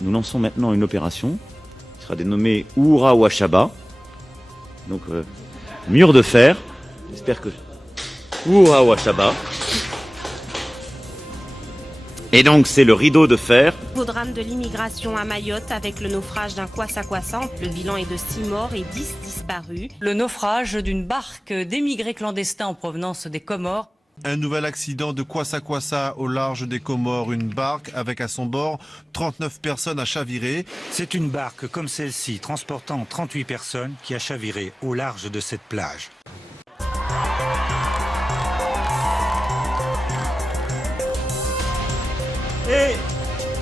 Nous lançons maintenant une opération qui sera dénommée Oura Wachaba. Donc, mur de fer. J'espère que... Oura Wachaba. Et donc, c'est le rideau de fer. Au drame de l'immigration à Mayotte avec le naufrage d'un kwassa-kwassa. Le bilan est de 6 morts et 10 disparus. Le naufrage d'une barque d'émigrés clandestins en provenance des Comores. Un nouvel accident de kwassa-kwassa au large des Comores. Une barque avec à son bord 39 personnes à chavirer. C'est une barque comme celle-ci, transportant 38 personnes, qui a chaviré au large de cette plage. Et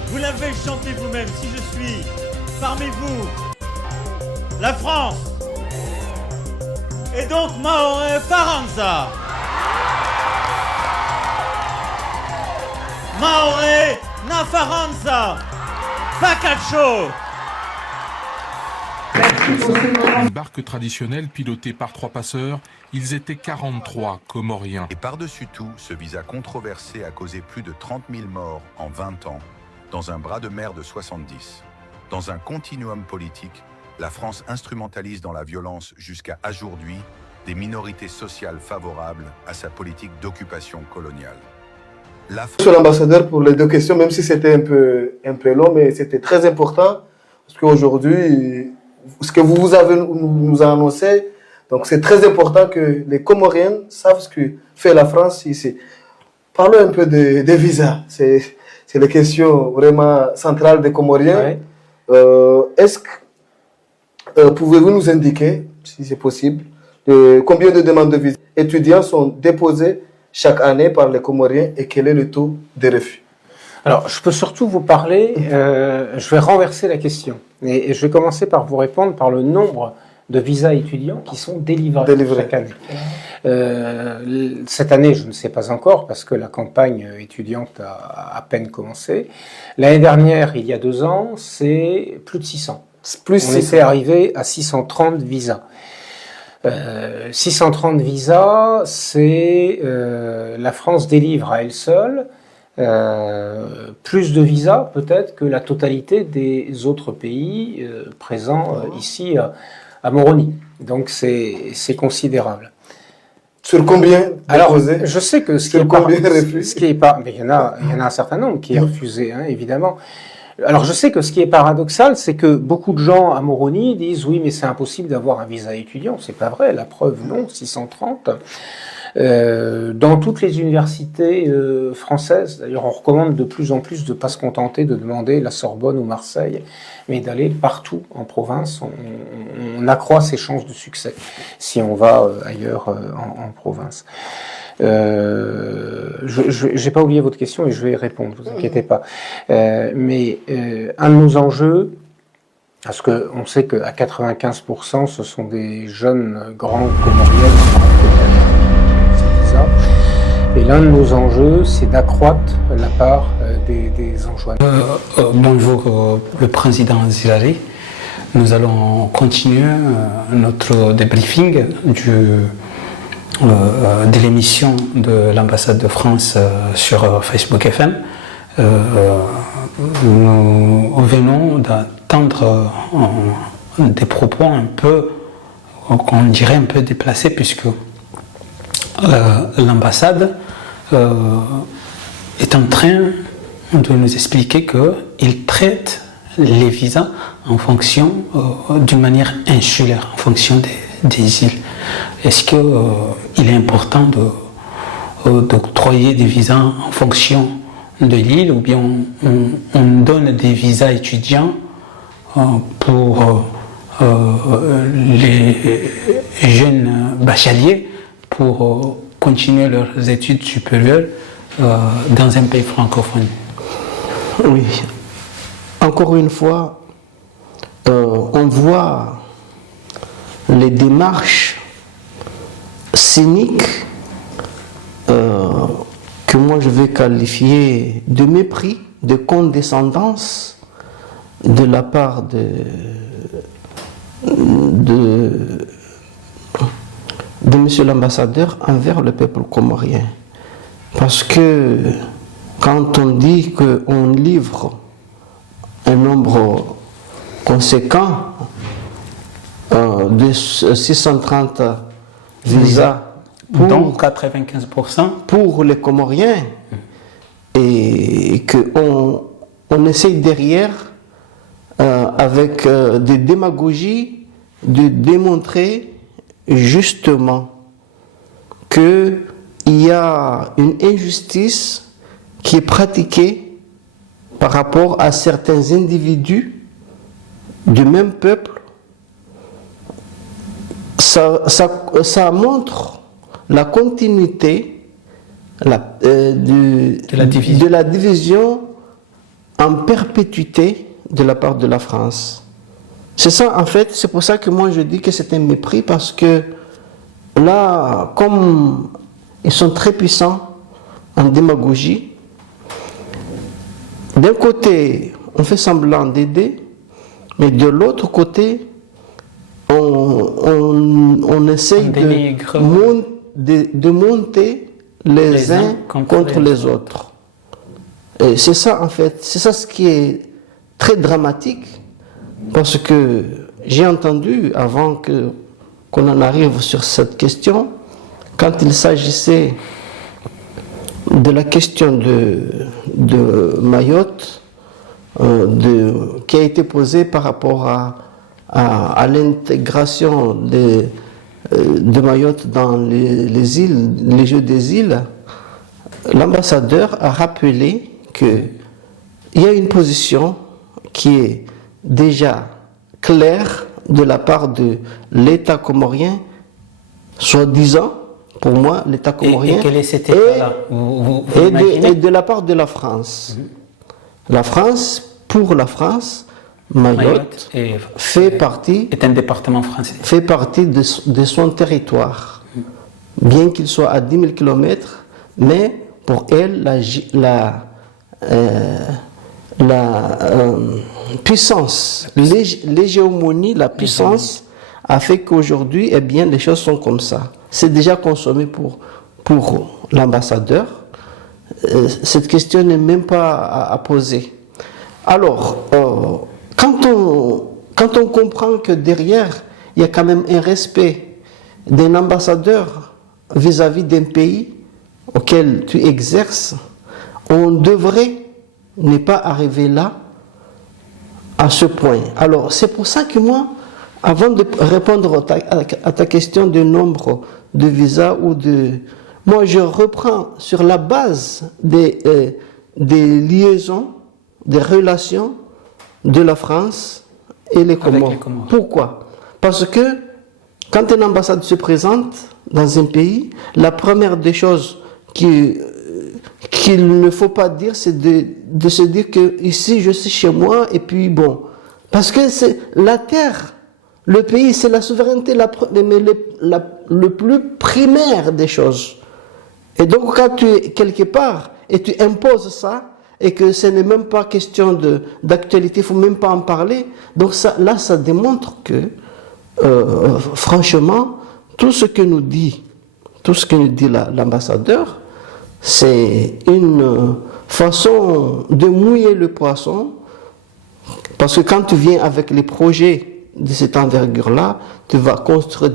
vous l'avez chanté vous-même, si je suis parmi vous, la France. Et donc Maoré Faranza. Maoré Nafaranza. Pacacho. Une barque traditionnelle pilotée par 3 passeurs, ils étaient 43 Comoriens. Et par-dessus tout, ce visa controversé a causé plus de 30 000 morts en 20 ans, dans un bras de mer de 70. Dans un continuum politique, la France instrumentalise dans la violence jusqu'à aujourd'hui des minorités sociales favorables à sa politique d'occupation coloniale. Monsieur l'ambassadeur, pour les 2 questions, même si c'était un peu long, mais c'était très important, parce qu'aujourd'hui, ce que vous avez nous a annoncé, donc c'est très important que les Comoriens savent ce que fait la France ici. Parlons un peu des visas. C'est la question vraiment centrale des Comoriens. Ouais. Est-ce que pouvez-vous nous indiquer, si c'est possible, combien de demandes de visa étudiants sont déposées chaque année par les Comoriens et quel est le taux de refus? Alors, je peux surtout vous parler, je vais renverser la question. Et je vais commencer par vous répondre par le nombre de visas étudiants qui sont délivrés. Chaque année. Cette année, je ne sais pas encore, parce que la campagne étudiante a à peine commencé. L'année dernière, il y a 2 ans, c'est plus de 600. On était arrivé à 630 visas. 630 visas, c'est la France délivre à elle seule plus de visas peut-être que la totalité des autres pays présents ici à Moroni. Donc c'est considérable. Sur combien? Alors, je sais que ce qui est pas, mais il y en a un certain nombre qui est refusé, hein, évidemment. Alors, je sais que ce qui est paradoxal, c'est que beaucoup de gens à Moroni disent oui, mais c'est impossible d'avoir un visa étudiant. C'est pas vrai. La preuve, non. 630. Dans toutes les universités françaises, d'ailleurs, on recommande de plus en plus de ne pas se contenter de demander la Sorbonne ou Marseille, mais d'aller partout en province. On accroît ses chances de succès si on va ailleurs en province. J'ai pas oublié votre question et je vais y répondre, vous inquiétez pas. Mais un de nos enjeux, parce que on sait qu'à 95%, ce sont des jeunes grands Comoriens. Et l'un de nos enjeux, c'est d'accroître la part des enjoints. Bonjour, le président Zilari. Nous allons continuer notre débriefing de l'émission de l'ambassade de France sur Facebook FM. Nous venons d'entendre des propos un peu, qu'on dirait un peu déplacés, puisque l'ambassade est en train de nous expliquer qu'il traite les visas en fonction, d'une manière insulaire, en fonction des îles. Est-ce qu'il est important d'octroyer des visas en fonction de l'île, ou bien on donne des visas étudiants pour les jeunes bacheliers pour continuer leurs études supérieures dans un pays francophone? Oui. Encore une fois, on voit les démarches cyniques que moi je vais qualifier de mépris, de condescendance de la part de monsieur l'ambassadeur envers le peuple comorien. Parce que quand on dit qu'on livre un nombre conséquent de 630 visas dont 95% pour les Comoriens, et qu'on essaye derrière, avec des démagogies, de démontrer justement qu'il y a une injustice qui est pratiquée par rapport à certains individus du même peuple. Ça montre la continuité de la division en perpétuité de la part de la France. C'est ça, en fait, c'est pour ça que moi je dis que c'est un mépris, parce que là, comme ils sont très puissants en démagogie, d'un côté, on fait semblant d'aider, mais de l'autre côté, on essaye de monter les uns contre les autres. Et c'est ça, en fait, c'est ça ce qui est très dramatique, parce que j'ai entendu, avant qu'on en arrive sur cette question, quand il s'agissait de la question de Mayotte, qui a été posée par rapport à l'intégration de Mayotte dans les îles, les Jeux des îles, l'ambassadeur a rappelé qu'il y a une position qui est déjà claire de la part de l'État comorien, soi-disant, pour moi, l'État comorien, et quel est cet État-là et de la part de la France. La France, pour la France, Mayotte est un département français. Fait partie de son territoire. Bien qu'il soit à 10 000 km, mais pour elle, la puissance, l'hégémonie, la puissance a fait qu'aujourd'hui, eh bien, les choses sont comme ça. C'est déjà consommé pour l'ambassadeur. Cette question n'est même pas à poser. Alors, quand on comprend que derrière, il y a quand même un respect d'un ambassadeur vis-à-vis d'un pays auquel tu exerces, on devrait ne pas arriver là, à ce point. Alors, c'est pour ça que moi, avant de répondre à ta question de nombre de visas moi, je reprends sur la base des liaisons, des relations de la France et les Comores. Pourquoi? Parce que quand une ambassade se présente dans un pays, la première des choses qu'il ne faut pas dire, c'est de se dire que ici je suis chez moi et puis bon. Parce que c'est la terre, le pays, c'est la souveraineté le plus primaire des choses. Et donc quand tu es quelque part et tu imposes ça, et que ce n'est même pas question d'actualité, il ne faut même pas en parler, donc là ça démontre que franchement, tout ce que nous dit l'ambassadeur, c'est une façon de mouiller le poisson, parce que quand tu viens avec les projets de cette envergure-là, tu vas construire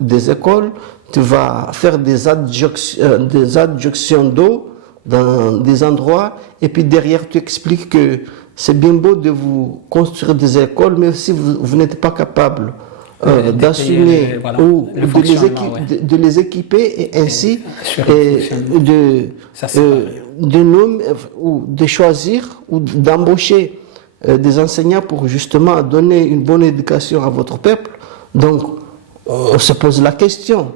des écoles, tu vas faire des adjonctions d'eau dans des endroits, et puis derrière tu expliques que c'est bien beau de vous construire des écoles, mais si vous n'êtes pas capable d'assumer ou de les équiper, et ainsi de nommer ou de choisir ou d'embaucher des enseignants pour justement donner une bonne éducation à votre peuple. Donc on se pose la question.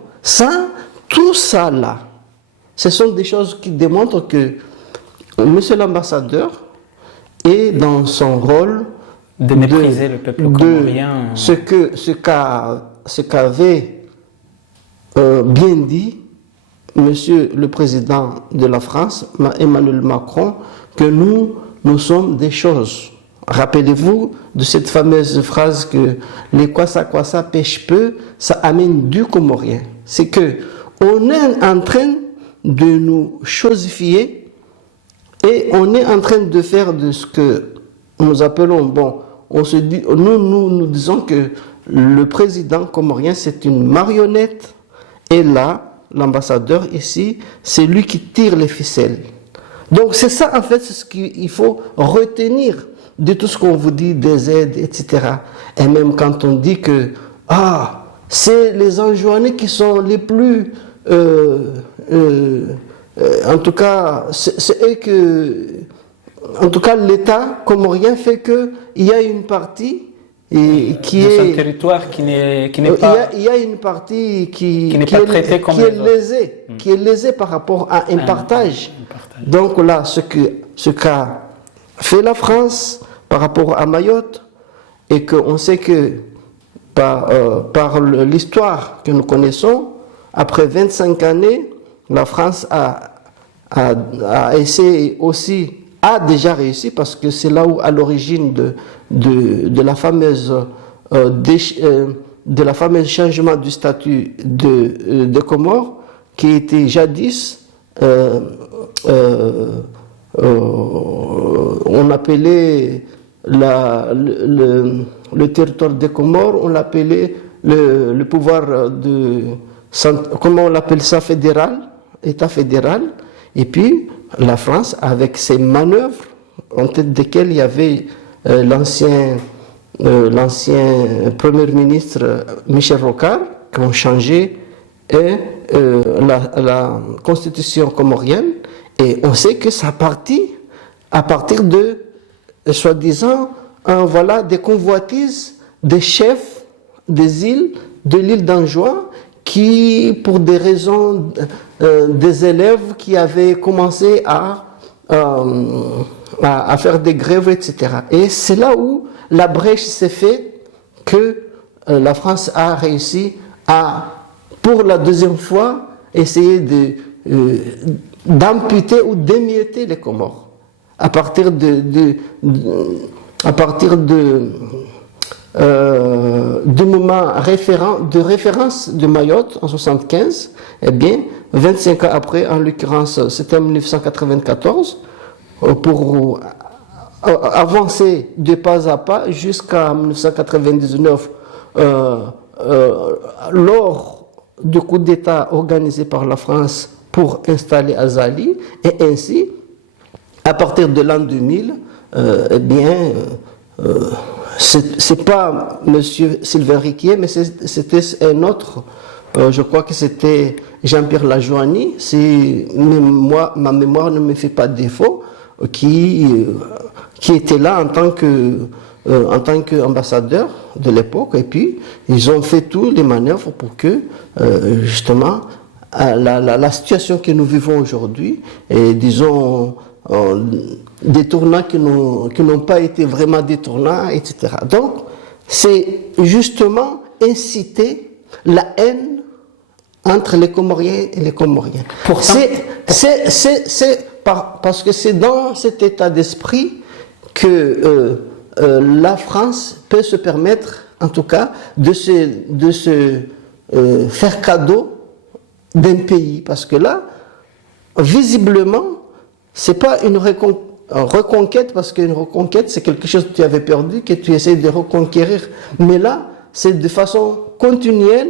Tout ça là, ce sont des choses qui démontrent que monsieur l'ambassadeur est dans son rôle de mépriser le peuple comorien. Ce qu'avait bien dit monsieur le président de la France, Emmanuel Macron, que nous sommes des choses. Rappelez-vous de cette fameuse phrase que les kwassa pêchent peu, ça amène du comorien. C'est que on est en train de nous chosifier et on est en train de faire de ce que nous appelons, bon, on se dit, nous disons que le président comorien, c'est une marionnette, et là, l'ambassadeur ici, c'est lui qui tire les ficelles. Donc c'est ça, en fait, c'est ce qu'il faut retenir de tout ce qu'on vous dit, des aides, etc. Et même quand on dit que, c'est les Anjouanais qui sont les plus... en tout cas, c'est eux que... En tout cas, l'État comorien fait qu'il y a une partie qui est... un territoire qui n'est pas... Il y a une partie qui n'est pas traitée comme qui est lésée par rapport à un partage. Donc là, ce qu'a fait la France par rapport à Mayotte, et qu'on sait que par l'histoire que nous connaissons, après 25 années, la France a essayé aussi, a déjà réussi, parce que c'est là où, à l'origine de la fameuse changement du statut de Comores, qui était jadis, on appelait le territoire des Comores, on l'appelait le pouvoir comment on l'appelle ça, fédéral, État fédéral, et puis la France, avec ses manœuvres, en tête desquelles il y avait l'ancien Premier ministre Michel Rocard, qui ont changé la constitution comorienne, et on sait que ça partit à partir de, soi-disant, des convoitises des chefs des îles, de l'île d'Anjouan, qui, pour des raisons des élèves qui avaient commencé à faire des grèves, etc. Et c'est là où la brèche s'est faite, que la France a réussi à, pour la deuxième fois, essayer d'amputer ou d'émietter les Comores. À partir du moment de référence de Mayotte en 1975, eh bien, 25 ans après, en l'occurrence, c'était en 1994, pour avancer de pas à pas jusqu'à 1999, lors du coup d'État organisé par la France pour installer Azali, et ainsi, à partir de l'an 2000, eh bien, c'est pas M. Sylvain Riquier, mais c'était un autre, je crois que c'était Jean-Pierre Lajoigny, si ma mémoire ne me fait pas défaut, qui était là en tant qu'ambassadeur de l'époque, et puis ils ont fait toutes les manœuvres pour que, justement, la situation que nous vivons aujourd'hui, et disons, des tournants qui n'ont pas été vraiment des tournants, etc. Donc, c'est justement inciter la haine entre les Comoriens et les Comoriens. Parce que c'est dans cet état d'esprit que la France peut se permettre, en tout cas, de se faire cadeau d'un pays. Parce que là, visiblement, c'est pas une reconquête, parce qu'une reconquête, c'est quelque chose que tu avais perdu, que tu essaies de reconquérir. Mais là, c'est de façon continuelle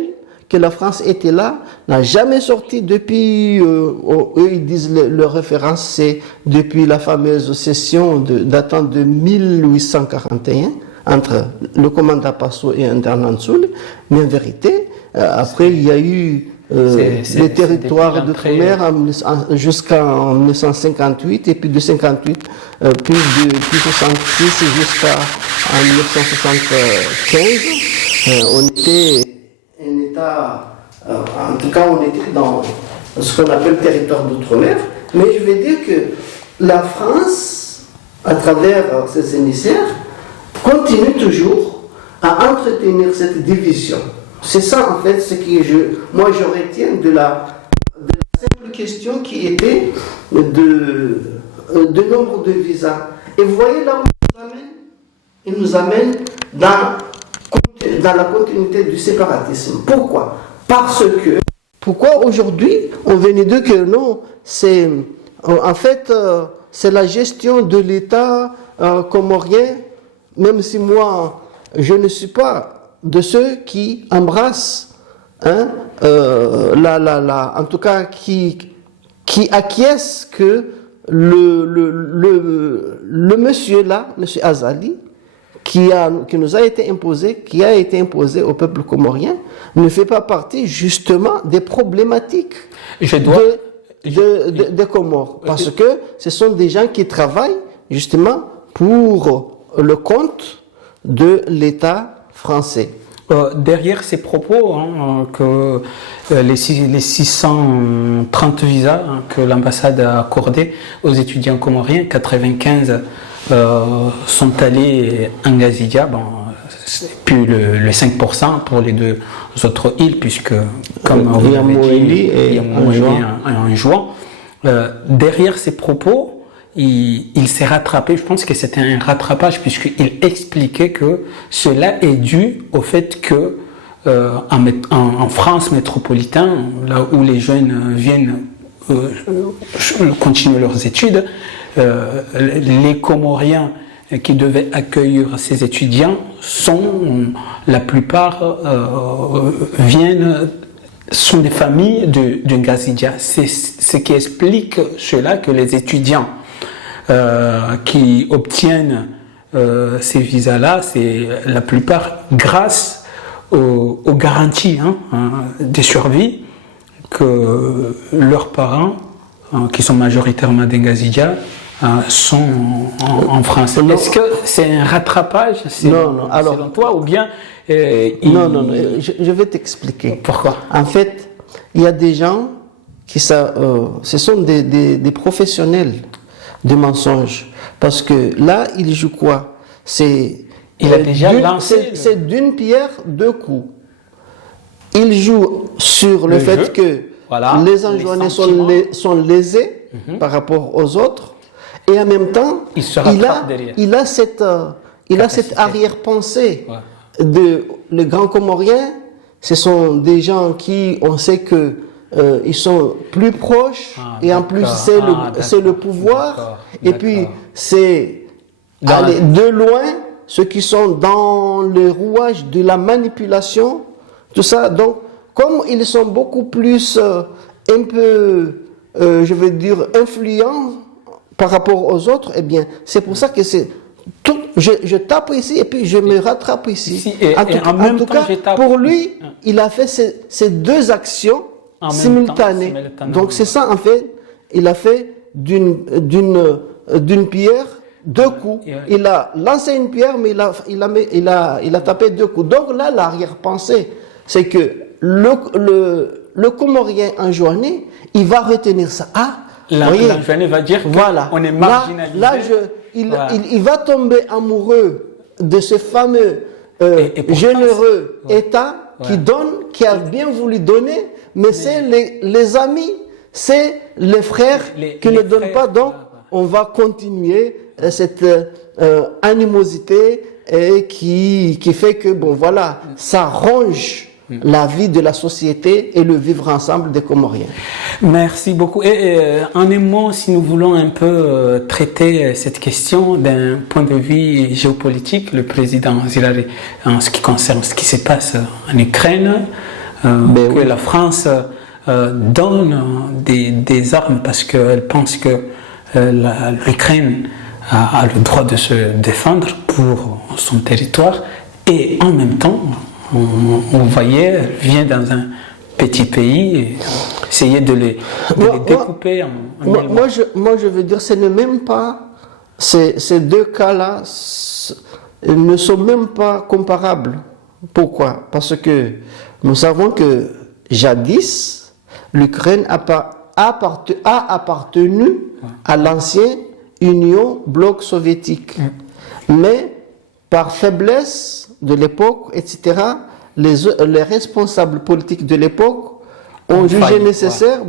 que la France était là, n'a jamais sorti depuis, eux ils disent leur référence, c'est depuis la fameuse session datant de 1841, entre le commandant Passo et Internansoul, mais en vérité, après il y a eu les territoires d'outre-mer jusqu'en 1958, et puis de 58, puis 66 jusqu'à 1975, on était un État, en tout cas on était dans ce qu'on appelle territoire d'outre-mer, mais je vais dire que la France, à travers ses émissaires, continue toujours à entretenir cette division. C'est ça en fait ce que moi je retiens de la simple question qui était de nombre de visas. Et vous voyez là où il nous amène dans la continuité du séparatisme. Pourquoi? Parce que, pourquoi aujourd'hui on venait dire que non, c'est en fait c'est la gestion de l'État comorien, même si moi, je ne suis pas de ceux qui embrassent, en tout cas, qui acquiescent que le monsieur là, monsieur Azali, qui nous a été imposé, qui a été imposé au peuple comorien, ne fait pas partie justement des problématiques des Comores. Parce que ce sont des gens qui travaillent justement pour le compte de l'État français. Derrière ces propos, que les 630 visas que l'ambassade a accordés aux étudiants comoriens, 95 sont allés en Gazidia, puis le 5% pour les deux autres îles, puisque, comme vous l'avez dit, il y a en juin. Derrière ces propos, il s'est rattrapé, je pense que c'était un rattrapage, puisqu'il expliquait que cela est dû au fait que en France métropolitaine, là où les jeunes viennent continuer leurs études, les Comoriens qui devaient accueillir ces étudiants la plupart sont des familles de Gazidia. C'est ce qui explique cela, que les étudiants qui obtiennent ces visas-là, c'est la plupart grâce aux garanties de survie que leurs parents, qui sont majoritairement des Gazidia, sont en France. Est-ce que c'est un rattrapage selon toi, ou bien Non, je vais t'expliquer. Pourquoi? En fait, il y a des gens ce sont des professionnels de mensonges. Parce que là, il joue quoi? C'est d'une pierre deux coups. Il joue sur le fait que les Anjouanais sont lésés par rapport aux autres, et en même temps, il a cette arrière-pensée les grands Comoriens. Ce sont des gens qui, on sait que ils sont plus proches, et en plus c'est le pouvoir, et puis c'est de loin ceux qui sont dans le rouage de la manipulation, tout ça. Donc, comme ils sont beaucoup plus un peu, je veux dire, influents par rapport aux autres, eh bien, c'est pour ça que c'est tout. Je tape ici et puis je me rattrape ici. En tout cas, pour lui, il a fait ces deux actions simultanées. Donc c'est ça, en fait, il a fait d'une pierre deux coups. Il a lancé une pierre, mais il a tapé deux coups. Donc là, l'arrière-pensée, c'est que le Comorien enjoigné, il va retenir ça. L'enjoigné va dire qu'on est marginalisé. Il va tomber amoureux de ce fameux généreux État qui donne, qui a bien voulu donner, mais c'est les amis, c'est les frères qui ne donnent pas. Donc, on va continuer cette animosité qui fait que, ça ronge la vie de la société et le vivre ensemble des Comoriens. Merci beaucoup. Et en un mot, si nous voulons un peu traiter cette question d'un point de vue géopolitique, le président Zilari, en ce qui concerne ce qui se passe en Ukraine, que la France donne des armes parce qu'elle pense que l'Ukraine a le droit de se défendre pour son territoire, et en même temps, on voyait, elle vient dans un petit pays et essayer de les découper en moi, je veux dire, ce n'est même pas, ces deux cas-là ne sont même pas comparables. Pourquoi? Parce que nous savons que jadis, l'Ukraine a appartenu à l'ancienne Union bloc soviétique. Mais par faiblesse de l'époque, etc., les responsables politiques de l'époque ont jugé nécessaire,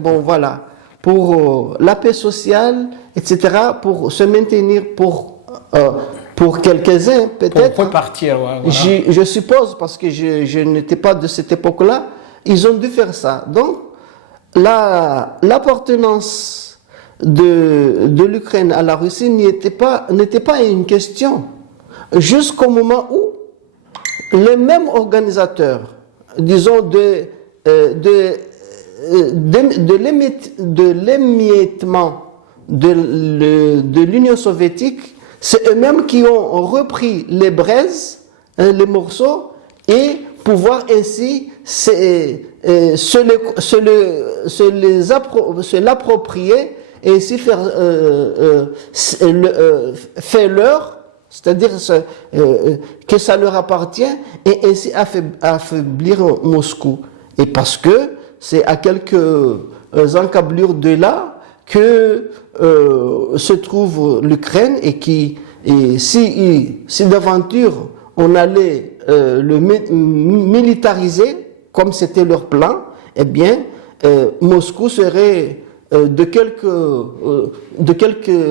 pour la paix sociale, etc., pour se maintenir, pour quelques-uns peut-être. Pour partir, je suppose, parce que je n'étais pas de cette époque-là, ils ont dû faire ça. Donc, l'appartenance de l'Ukraine à la Russie n'était pas une question. Jusqu'au moment où les mêmes organisateurs, disons, de l'émiettement de l'Union soviétique, c'est eux-mêmes qui ont repris les braises, les morceaux, et pouvoir ainsi se l'approprier et ainsi faire leur, c'est-à-dire que ça leur appartient, et ainsi affaiblir Moscou. Et parce que c'est à quelques encablures de là que se trouve l'Ukraine, et si d'aventure on allait le militariser comme c'était leur plan, eh bien Moscou serait de quelques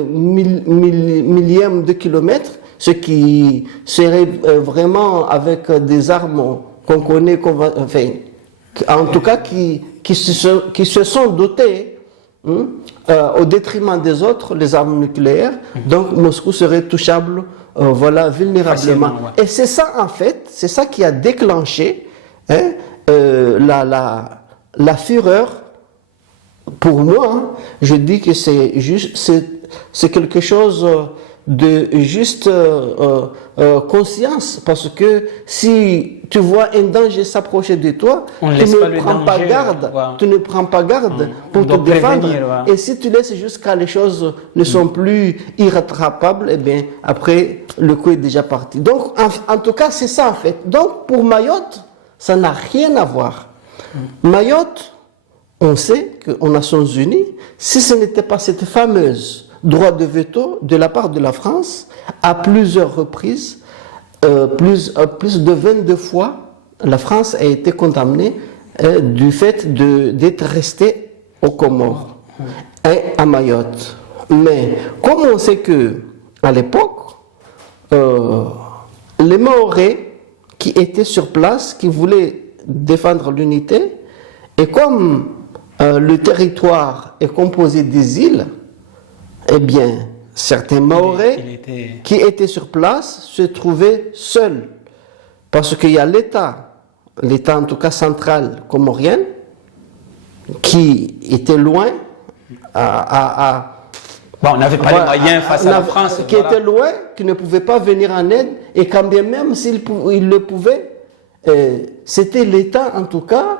millièmes de kilomètres, ce qui serait vraiment avec des armes qu'on connaît, enfin, en tout cas qui se sont dotés au détriment des autres, les armes nucléaires. Donc Moscou serait touchable, voilà, vulnérablement. Ouais. Et c'est ça en fait, c'est ça qui a déclenché la fureur. Pour moi, je dis que c'est quelque chose de juste conscience, parce que si tu vois un danger s'approcher de toi, tu ne prends pas garde, tu ne prends pas garde pour te défendre. Et si tu laisses jusqu'à les choses ne sont plus irrattrapables, eh bien après le coup est déjà parti. Donc en tout cas c'est ça en fait. Donc pour Mayotte, ça n'a rien à voir. Mayotte, on sait qu'aux Nations Unies, si ce n'était pas cette fameuse droit de veto de la part de la France, à plusieurs reprises, plus de 22 fois, la France a été condamnée du fait d'être restée aux Comores et à Mayotte. Mais comme on sait que à l'époque, les Mahorais qui étaient sur place, qui voulaient défendre l'unité, et comme le territoire est composé des îles, eh bien, certains Mahorais qui étaient sur place se trouvaient seuls. Parce qu'il y a l'État en tout cas central comorien, qui était loin on n'avait pas les moyens face à la France. Qui était loin, qui ne pouvait pas venir en aide, et quand bien même s'il le pouvait, c'était l'État en tout cas,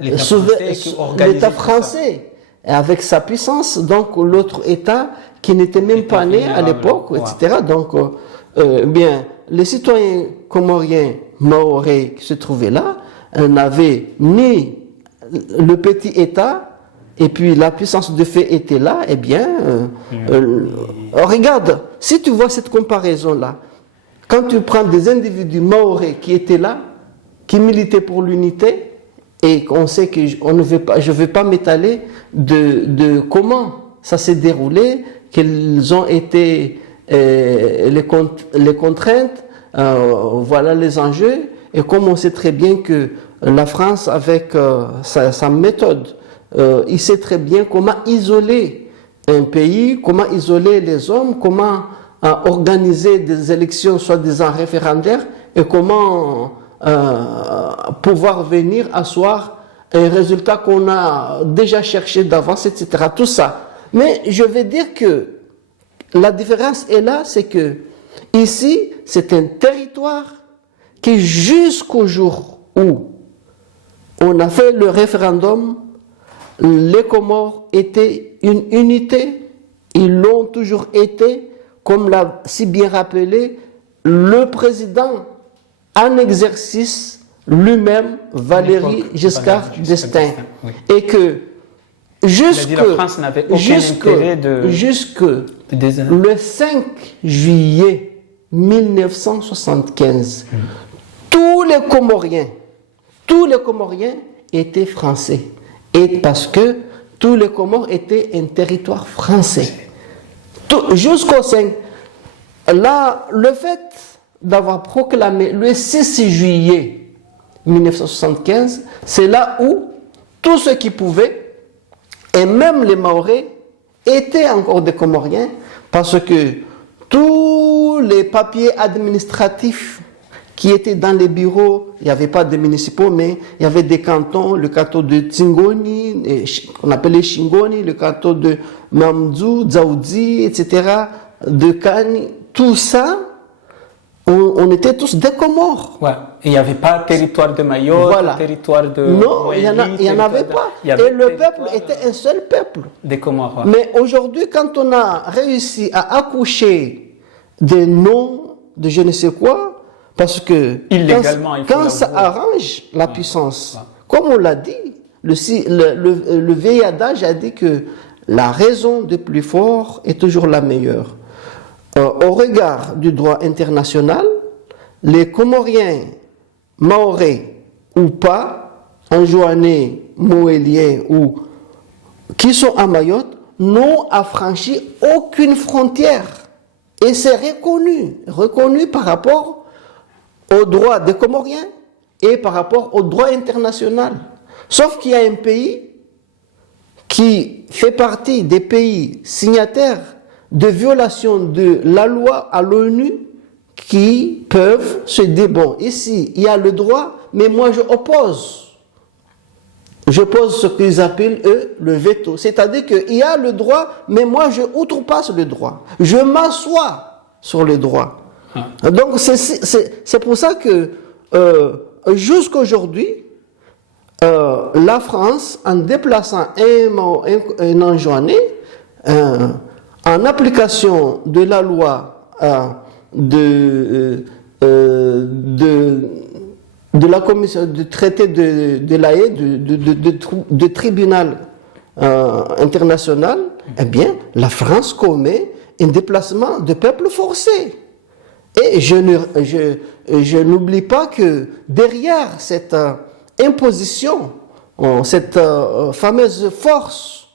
l'État français, avec sa puissance, donc l'autre État qui n'était même pas né à l'époque, etc. Donc, bien, les citoyens comoriens mahorais qui se trouvaient là n'avaient ni le petit État, et puis la puissance de fait était là, eh bien, regarde, si tu vois cette comparaison-là, quand tu prends des individus mahorais qui étaient là, qui militaient pour l'unité, et qu'on sait que je ne vais pas m'étaler de comment ça s'est déroulé, quelles ont été les contraintes, voilà les enjeux, et comme on sait très bien que la France, avec sa méthode, il sait très bien comment isoler un pays, comment isoler les hommes, comment organiser des élections soi-disant référendaires, et comment pouvoir venir asseoir un résultat qu'on a déjà cherché d'avance, etc. Tout ça. Mais je vais dire que la différence est là, c'est que ici, c'est un territoire qui, jusqu'au jour où on a fait le référendum, les Comores étaient une unité, ils l'ont toujours été, comme l'a si bien rappelé le président en exercice lui-même, Valéry Giscard d'Estaing, oui. Et que jusque le 5 juillet 1975, tous les Comoriens étaient français, et parce que tous les Comores étaient un territoire français. Jusqu'au 5. Là, le fait d'avoir proclamé le 6 juillet 1975, c'est là où tous ceux qui pouvaient, et même les Mahorais, étaient encore des Comoriens parce que tous les papiers administratifs qui étaient dans les bureaux, il n'y avait pas de municipaux, mais il y avait des cantons, le canton de Tsingoni, qu'on appelait Shingoni, le canton de Mamdou, Dzaoudi, etc., de Kani, tout ça, on était tous des Comores. Ouais. Il n'y avait pas territoire de Mayotte, Voilà. territoire de... Non, il n'y en avait pas. Et le peuple était un seul peuple. Des Comores. Ouais. Mais aujourd'hui, quand on a réussi à accoucher des noms de je ne sais quoi, parce que illégalement, quand ça arrange la puissance, comme on l'a dit, le vieil adage a dit que la raison du plus fort est toujours la meilleure. Au regard du droit international, les Comoriens, Mahorais ou pas, Anjouanais, Moéliens ou qui sont à Mayotte, n'ont affranchi aucune frontière. Et c'est reconnu par rapport aux droits des Comoriens et par rapport au droit international. Sauf qu'il y a un pays qui fait partie des pays signataires de violation de la loi à l'ONU qui peuvent se dire, bon, ici, il y a le droit, mais moi je oppose. Je pose ce qu'ils appellent, eux, le veto. C'est-à-dire qu'il y a le droit, mais moi je outrepasse le droit. Je m'assois sur le droit. Donc c'est pour ça que jusqu'aujourd'hui, la France, en déplaçant un Anjouanais, en application de la loi de la commission du traité de La Haye, du tribunal international, eh bien, la France commet un déplacement de peuple forcé. Et je n'oublie pas que derrière cette imposition, cette fameuse force,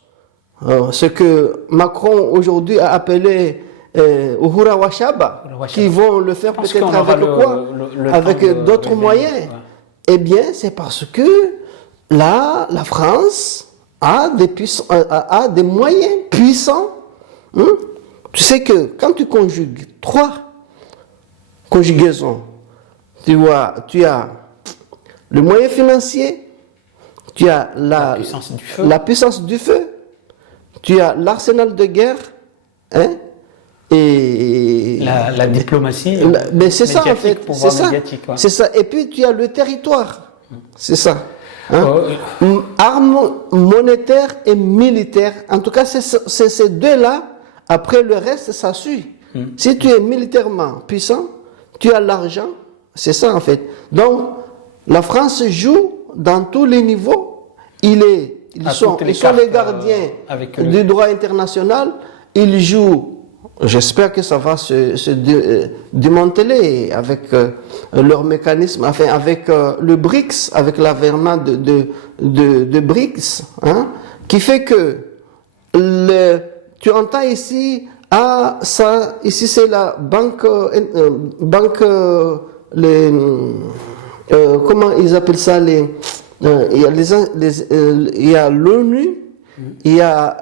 ce que Macron aujourd'hui a appelé Uhura Washaba, qui vont le faire peut-être avec quoi? Avec d'autres moyens. Eh bien, c'est parce que là, la France a des moyens puissants. Tu sais que quand tu conjugues 3 conjugaisons, tu as le moyen financier, tu as la puissance du feu, tu as l'arsenal de guerre, hein, et la diplomatie. Mais c'est ça en fait, c'est ça. C'est ça. Et puis tu as le territoire, c'est ça. Hein? Armes monétaires et militaires. En tout cas, c'est ces deux-là. Après le reste, ça suit. Si tu es militairement puissant, tu as l'argent. C'est ça en fait. Donc, la France joue dans tous les niveaux. Ils sont les gardiens du droit international. Ils jouent. J'espère que ça va se démanteler avec leur mécanisme, enfin avec le BRICS, avec l'avènement de BRICS, hein, qui fait que tu entends ici, ici c'est la banque, comment ils appellent ça, il y a l'ONU, il y a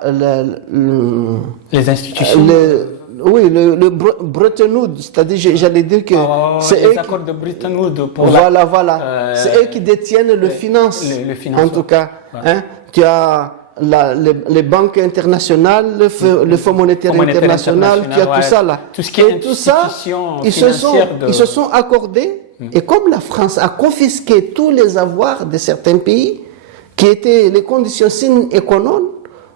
les institutions. Le Bretton Woods, c'est-à-dire, j'allais dire que c'est les accords de Bretton Woods. Voilà. C'est eux qui détiennent le finance, en tout cas. Ouais. Hein, tu as les banques internationales, le Fonds monétaire international, tu as tout ça là. Tout ce qui est tout ça, ils se sont accordés. Et comme la France a confisqué tous les avoirs de certains pays, qui étaient les conditions sine qua non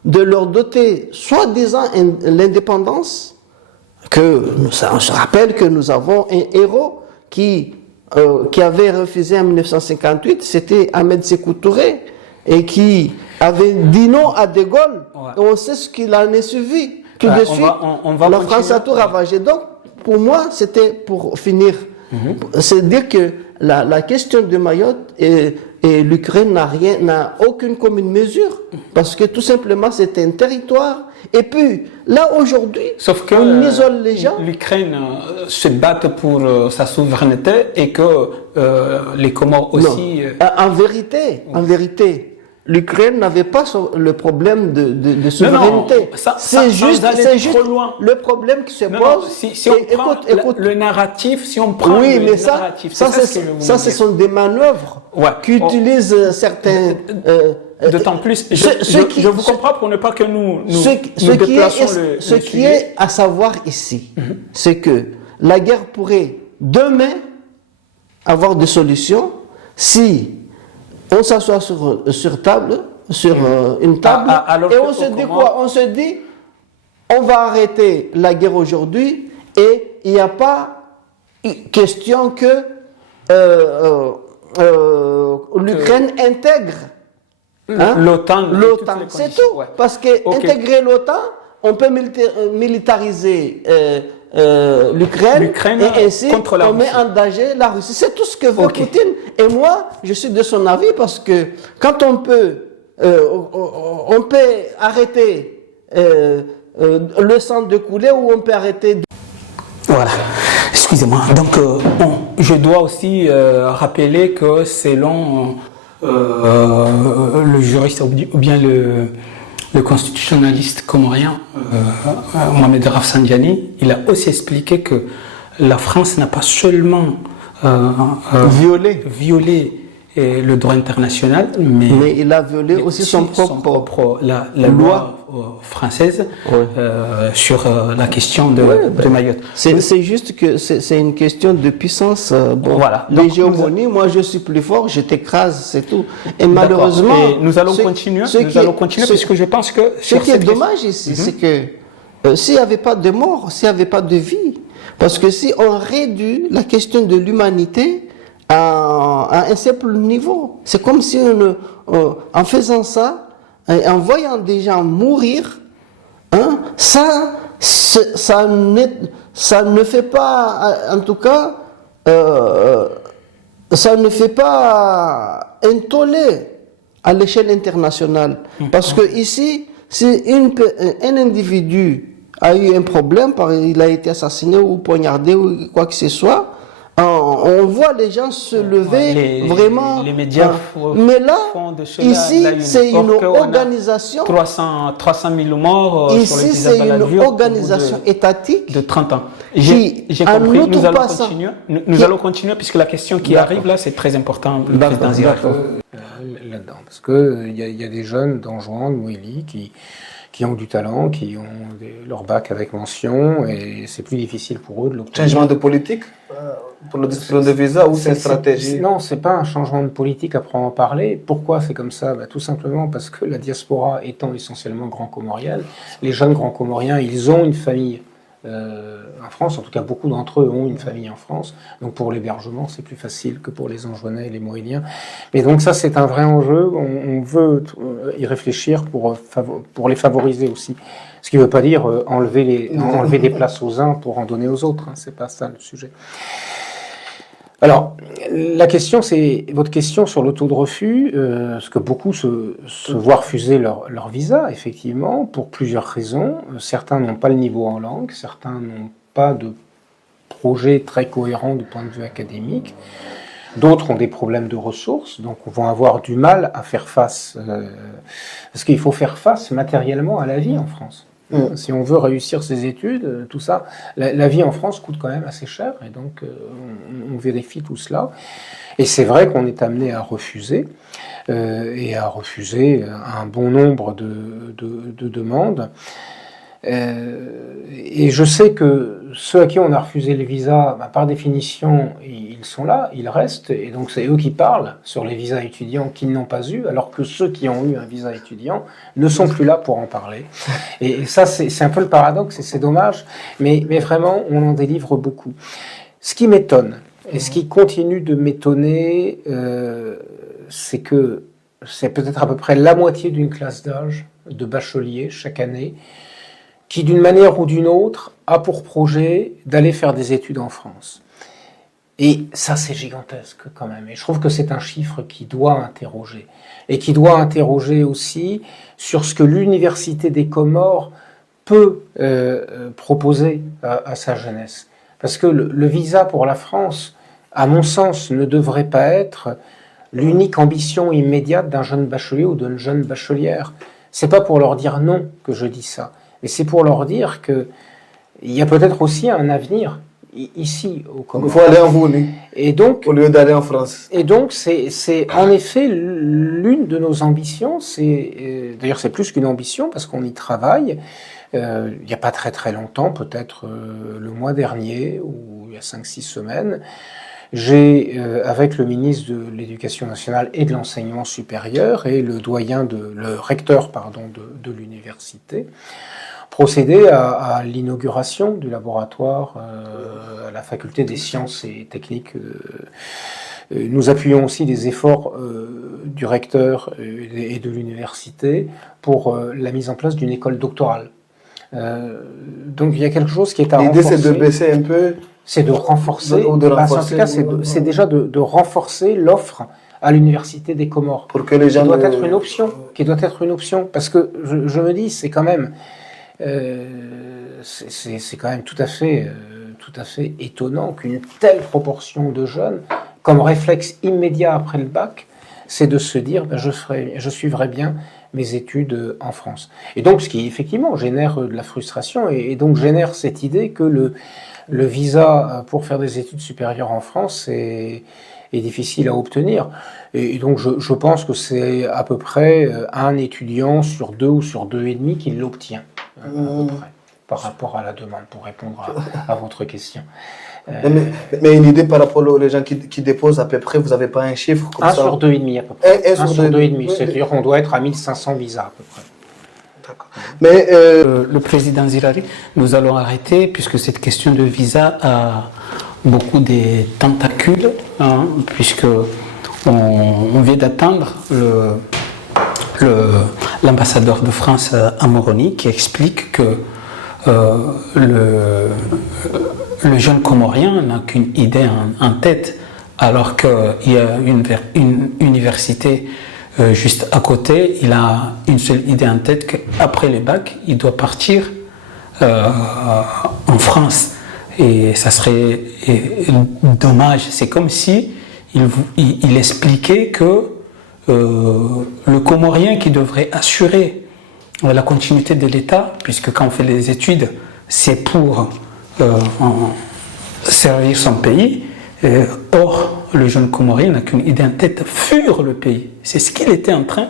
de leur doter soi-disant l'indépendance, on se rappelle que nous avons un héros qui avait refusé en 1958, c'était Ahmed Sékou Touré, et qui avait dit non à De Gaulle. Ouais. Et on sait ce qu'il en est suivi. Tout de suite, la France a tout ravagé. Donc, pour moi, c'était pour finir. C'est dire que la question de Mayotte et l'Ukraine n'a aucune commune mesure, parce que tout simplement c'est un territoire. Et puis là aujourd'hui, on isole les gens. L'Ukraine se bat pour sa souveraineté et que les Comores aussi. En vérité, l'Ukraine n'avait pas le problème de souveraineté. C'est juste le problème qui se pose. Si on prend le narratif, si on prend oui, le mais narratif, ça ce sont des manœuvres qu'utilisent certains. D'autant plus, je vous comprends pour ne pas que nous déplaçons le Ce qui est à savoir ici, c'est que la guerre pourrait demain avoir des solutions si on s'assoit sur une table et on se dit quoi? On se dit on va arrêter la guerre aujourd'hui et il n'y a pas question que l'Ukraine intègre l'OTAN. C'est tout. Parce que intégrer l'OTAN, on peut militariser l'Ukraine et ainsi on met en danger la Russie. C'est tout ce que veut Poutine. Et moi, je suis de son avis parce que quand on peut arrêter le sang de couler ou on peut arrêter. Voilà. Excusez-moi. Donc, je dois aussi rappeler que selon le juriste ou bien le constitutionnaliste comorien Mohamed Rafsanjani, il a aussi expliqué que la France n'a pas seulement violé le droit international, mais il a violé aussi son propre la loi française sur la question de Mayotte. C'est juste que c'est une question de puissance. Voilà. L'hégémonie, moi je suis plus fort, je t'écrase, c'est tout. Et malheureusement, nous allons continuer puisque je pense que ce qui est dommage ici, c'est que s'il n'y avait pas de mort, s'il n'y avait pas de vie, parce que si on réduit la question de l'humanité à un simple niveau, c'est comme si en faisant ça, en voyant des gens mourir, ça ne fait pas, en tout cas, ça ne fait pas un tollé à l'échelle internationale. Parce que ici, si un individu a eu un problème, il a été assassiné ou poignardé ou quoi que ce soit, on voit les gens se lever vraiment. Les médias mais là, font de cela, ici, c'est une organisation. 300 000 morts ici, sur le c'est une organisation étatique de 30 ans. J'ai compris, nous allons continuer puisque la question qui arrive là, c'est très important. Le président Zirac. Là-dedans, parce qu'il y a des jeunes d'Anjouan, de Mouilly, qui ont du talent, qui ont leur bac avec mention, et c'est plus difficile pour eux de l'obtenir. Changement de politique pour le distribution de visa ou c'est une stratégie? Non, c'est pas un changement de politique à proprement parler. Pourquoi c'est comme ça? Tout simplement parce que la diaspora étant essentiellement grand-comorienne, les jeunes grands-comoriens, ils ont une famille en France, en tout cas beaucoup d'entre eux ont une famille en France, donc pour l'hébergement c'est plus facile que pour les Anjouanais et les Moëliens. Mais donc ça c'est un vrai enjeu, on veut y réfléchir pour les favoriser aussi. Ce qui ne veut pas dire enlever des places aux uns pour en donner aux autres, c'est pas ça le sujet. Alors, la question, c'est votre question sur le taux de refus, parce que beaucoup se voient refuser leur visa, effectivement, pour plusieurs raisons. Certains n'ont pas le niveau en langue, certains n'ont pas de projet très cohérent du point de vue académique, d'autres ont des problèmes de ressources, donc vont avoir du mal à faire face, parce qu'il faut faire face matériellement à la vie en France. Si on veut réussir ses études, tout ça, la vie en France coûte quand même assez cher, et donc on vérifie tout cela. Et c'est vrai qu'on est amené à refuser, et à refuser un bon nombre de demandes. Et je sais que ceux à qui on a refusé le visa, par définition, ils sont là, ils restent, et donc c'est eux qui parlent sur les visas étudiants qu'ils n'ont pas eu, alors que ceux qui ont eu un visa étudiant ne sont plus là pour en parler. Et ça, c'est un peu le paradoxe, et c'est dommage, mais vraiment, on en délivre beaucoup. Ce qui m'étonne, et ce qui continue de m'étonner, c'est que c'est peut-être à peu près la moitié d'une classe d'âge de bacheliers chaque année qui, d'une manière ou d'une autre, a pour projet d'aller faire des études en France. Et ça, c'est gigantesque quand même. Et je trouve que c'est un chiffre qui doit interroger. Et qui doit interroger aussi sur ce que l'Université des Comores peut proposer à sa jeunesse. Parce que le visa pour la France, à mon sens, ne devrait pas être l'unique ambition immédiate d'un jeune bachelier ou d'une jeune bachelière. C'est pas pour leur dire non que je dis ça, mais c'est pour leur dire que il y a peut-être aussi un avenir ici au Comores. Il faut aller en Wallonie, et donc, au lieu d'aller en France. Et donc, c'est en effet l'une de nos ambitions. D'ailleurs, c'est plus qu'une ambition parce qu'on y travaille. Il n'y a pas très très longtemps, peut-être le mois dernier ou il y a 5-6 semaines, j'ai, avec le ministre de l'Éducation nationale et de l'Enseignement supérieur et le recteur de l'université, procédé à l'inauguration du laboratoire à la faculté des sciences et techniques. Nous appuyons aussi les efforts du recteur et de l'université pour la mise en place d'une école doctorale. Donc il y a quelque chose qui est à renforcer. L'idée c'est de baisser un peu. C'est de renforcer. En tout cas, c'est déjà de renforcer l'offre à l'université des Comores. Pour que les gens qui doit être une option. Parce que je me dis, c'est quand même, c'est quand même tout à fait étonnant qu'une telle proportion de jeunes, comme réflexe immédiat après le bac, c'est de se dire, je suivrai bien mes études en France. Et donc, ce qui effectivement génère de la frustration et donc génère cette idée que le visa pour faire des études supérieures en France est difficile à obtenir. Et donc, je pense que c'est à peu près un étudiant sur 2 ou sur 2,5 qui l'obtient, à peu près, par rapport à la demande, pour répondre à votre question. Mais une idée par rapport aux gens qui déposent à peu près, vous n'avez pas un chiffre comme 1 ça? sur 2,5 à peu près. 1 sur 2,5, c'est-à-dire qu'on doit être à 1500 visas à peu près. Mais le président Zirari, nous allons arrêter puisque cette question de visa a beaucoup de tentacules, puisque on vient d'attendre l'ambassadeur de France à Moroni qui explique que le jeune Comorien n'a qu'une idée en tête, alors qu'il y a une université juste à côté, il a une seule idée en tête qu'après le bac, il doit partir en France. Et ça serait dommage. C'est comme si il expliquait que le Comorien qui devrait assurer la continuité de l'État, puisque quand on fait les études, c'est pour servir son pays. Or, le jeune Comorien n'a qu'une idée en tête, fuir le pays. C'est ce qu'il était en train,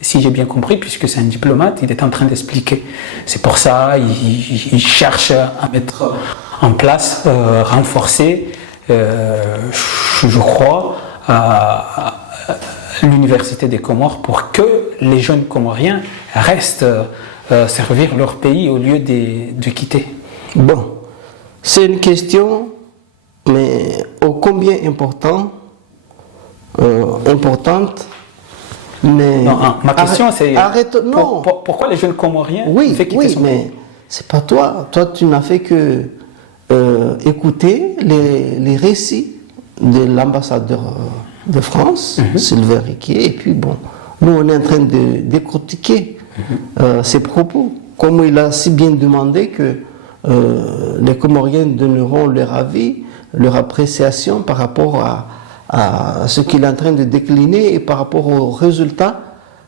si j'ai bien compris, puisque c'est un diplomate, il est en train d'expliquer. C'est pour ça il cherche à mettre en place, renforcer, je crois, à l'université des Comores pour que les jeunes Comoriens restent servir leur pays au lieu de quitter. Bon, c'est une question, mais ô combien importante, mais... Non, ma question c'est non. Pourquoi les jeunes Comoriens Oui, mais c'est pas toi. Toi, tu n'as fait que écouter les récits de l'ambassadeur de France, Sylvain Riquier, et puis bon, nous on est en train de décortiquer ses propos, comme il a si bien demandé que les Comoriens donneront leur avis, leur appréciation par rapport à ce qu'il est en train de décliner et par rapport aux résultats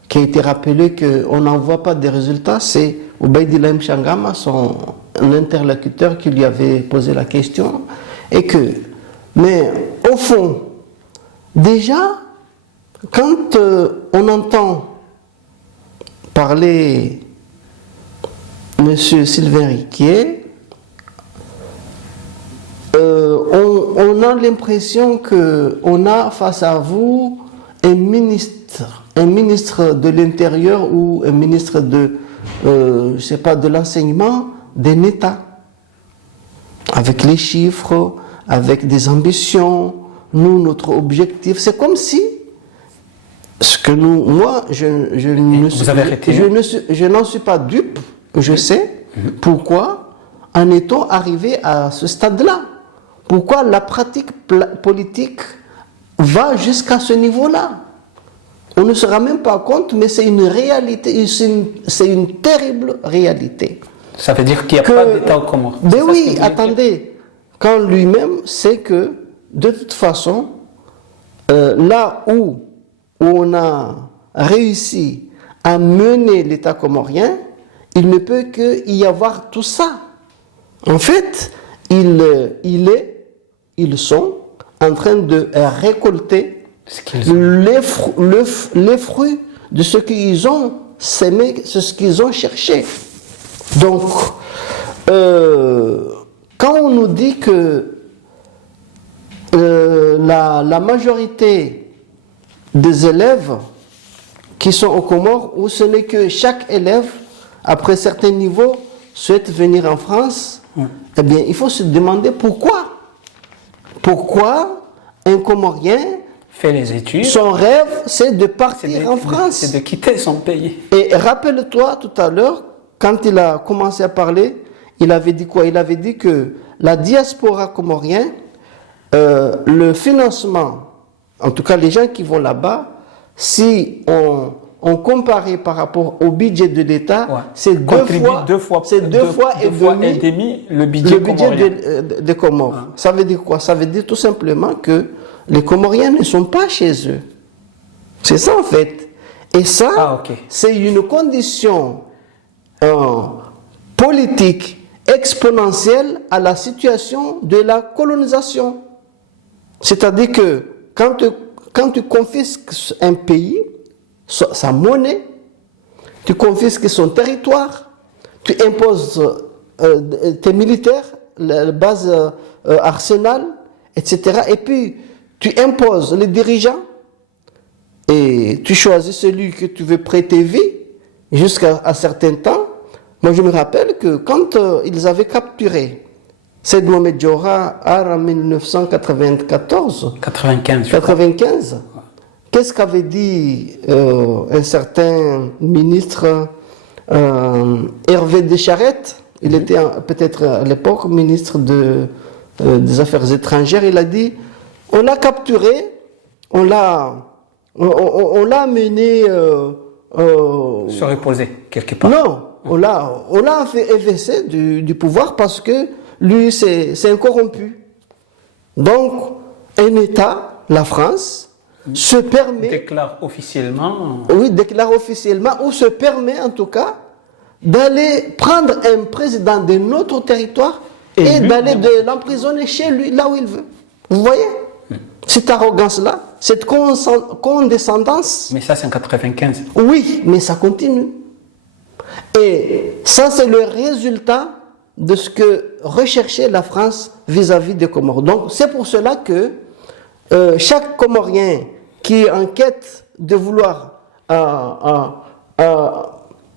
qui a été rappelé qu'on n'en voit pas des résultats. C'est Obaïdillah Mchangama, son interlocuteur, qui lui avait posé la question. Mais au fond, déjà, quand on entend parler M. Sylvain Riquier, on a l'impression qu'on a face à vous un ministre de l'Intérieur ou un ministre de l'enseignement d'un État, avec les chiffres, avec des ambitions. Nous, notre objectif, c'est comme si moi, je n'en suis pas dupe, je sais pourquoi en est-on arrivé à ce stade-là. Pourquoi la pratique politique va jusqu'à ce niveau-là? On ne se rend même pas compte, mais c'est une réalité, c'est une terrible réalité. Ça veut dire qu'il n'y a pas d'État au Comores. Ben oui, attendez, quand lui-même sait que, de toute façon, là où où on a réussi à mener l'État comorien, il ne peut y avoir tout ça. En fait, ils sont en train de récolter les fruits de ce qu'ils ont s'aimer, c'est ce qu'ils ont cherché. Donc, quand on nous dit que la majorité des élèves qui sont aux Comores, où ce n'est que chaque élève, après certains niveaux, souhaite venir en France, eh bien, il faut se demander pourquoi. Pourquoi un Comorien fait les études. Son rêve, c'est de partir en France. C'est de quitter son pays. Et rappelle-toi tout à l'heure, quand il a commencé à parler, il avait dit quoi? Il avait dit que la diaspora comorienne, le financement, en tout cas les gens qui vont là-bas, si on comparait par rapport au budget de l'État, c'est deux fois et demi le budget des Comores. Ça veut dire quoi? Ça veut dire tout simplement que les Comoriens ne sont pas chez eux. C'est ça en fait. Et ça, c'est une condition politique exponentielle à la situation de la colonisation. C'est-à-dire que quand tu confisques un pays, sa monnaie, tu confisques son territoire, tu imposes tes militaires, la base arsenal, etc. Et puis, tu imposes les dirigeants et tu choisis celui que tu veux prêter vie jusqu'à un certain temps. Moi, je me rappelle que quand ils avaient capturé Seyd Mohamed Diawara en 1995, qu'est-ce qu'avait dit un certain ministre Hervé Descharette? Il était peut-être à l'époque ministre des Affaires étrangères. Il a dit: on l'a capturé, on l'a amené se reposer quelque part. Non, on l'a fait évincer du pouvoir parce que lui c'est un corrompu. Donc un État, la France, se permet, déclare officiellement ou se permet en tout cas d'aller prendre un président de notre territoire et d'aller l'emprisonner chez lui, là où il veut. Vous voyez cette arrogance-là, cette condescendance. Mais ça, c'est en 95. Oui, mais ça continue. Et ça, c'est le résultat de ce que recherchait la France vis-à-vis des Comores. Donc, c'est pour cela que chaque Comorien qui est en quête de vouloir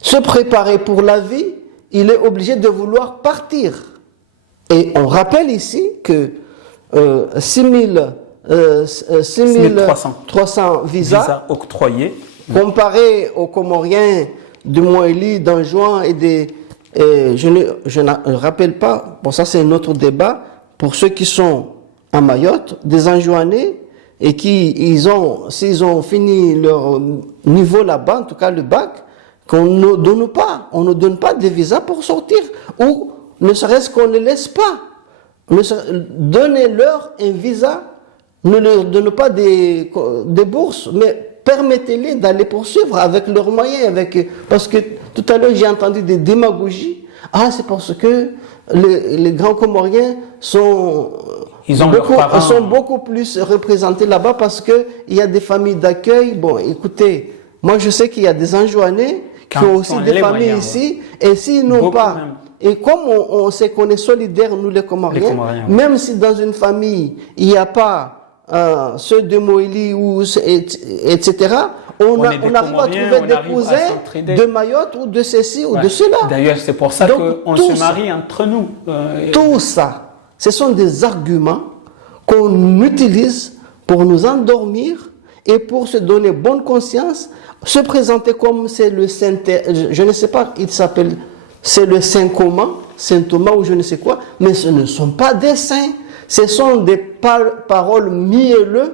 se préparer pour la vie, il est obligé de vouloir partir. Et on rappelle ici que 6300 visas octroyés, comparés aux Comoriens de Moélie, d'Anjouan et je ne rappelle pas, bon ça c'est un autre débat, pour ceux qui sont à Mayotte, des Anjouanais, et s'ils ont fini leur niveau là-bas, en tout cas le bac, qu'on ne donne pas des visas pour sortir, ou ne serait-ce qu'on ne laisse pas. Donnez-leur un visa, ne leur donnez pas des bourses, mais permettez-les d'aller poursuivre avec leurs moyens. Parce que tout à l'heure j'ai entendu des démagogies. Ah, c'est parce que les grands Comoriens sont beaucoup plus représentés là-bas parce qu'il y a des familles d'accueil. Bon, écoutez, moi je sais qu'il y a des Anjouanais qui ont aussi des familles ici, et s'ils n'ont pas... Même. Et comme on sait qu'on est solidaires, nous les Comoriens, même si dans une famille, il n'y a pas ceux de Moélie, etc., on arrive à trouver des cousins de Mayotte ou de ceci ou de cela. D'ailleurs, c'est pour ça qu'on se marie entre nous. Tout ça, ce sont des arguments qu'on utilise pour nous endormir et pour se donner bonne conscience, se présenter comme c'est le Saint... Je ne sais pas, il s'appelle... C'est le Saint Thomas ou je ne sais quoi, mais ce ne sont pas des saints. Ce sont des paroles mielleuses,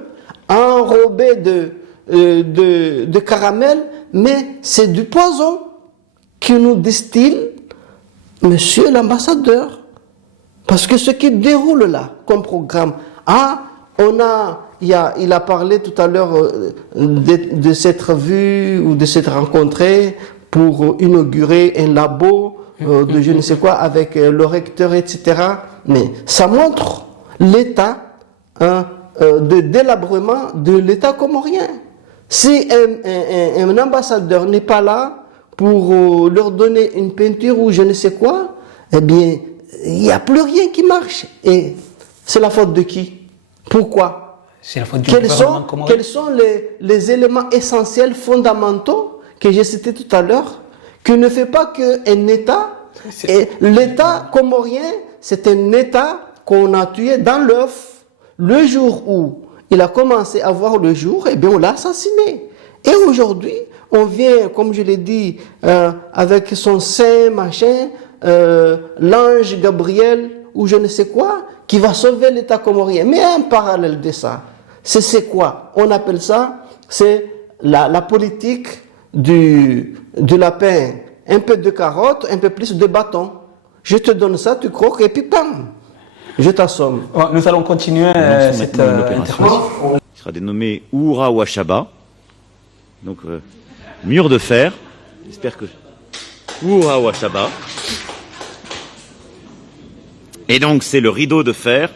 enrobées de caramel, mais c'est du poison qui nous distille, monsieur l'ambassadeur. Parce que ce qui déroule là, comme programme, il a parlé tout à l'heure de s'être vu ou de s'être rencontré pour inaugurer un labo de je ne sais quoi avec le recteur, etc. Mais ça montre l'état de délabrement de l'État comorien. Si un ambassadeur n'est pas là pour leur donner une peinture ou je ne sais quoi, eh bien, il n'y a plus rien qui marche. Et c'est la faute de qui? Pourquoi? C'est la faute du gouvernement comorien. Quels sont les éléments essentiels, fondamentaux que j'ai cités tout à l'heure, qui ne fait pas qu'un État, et l'État comorien, c'est un État qu'on a tué dans l'œuf. Le jour où il a commencé à voir le jour, eh bien on l'a assassiné. Et aujourd'hui, on vient, comme je l'ai dit, avec son saint machin, l'ange Gabriel, ou je ne sais quoi, qui va sauver l'État comorien. Mais en parallèle de ça, c'est quoi? On appelle ça, c'est la politique du lapin. Un peu de carotte, un peu plus de bâton. Je te donne ça, tu croques, et puis bam, je t'assomme. Nous allons continuer cette intervention. Il sera dénommé Oura Wachaba. Donc, mur de fer. J'espère que... Oura Wachaba. Et donc, c'est le rideau de fer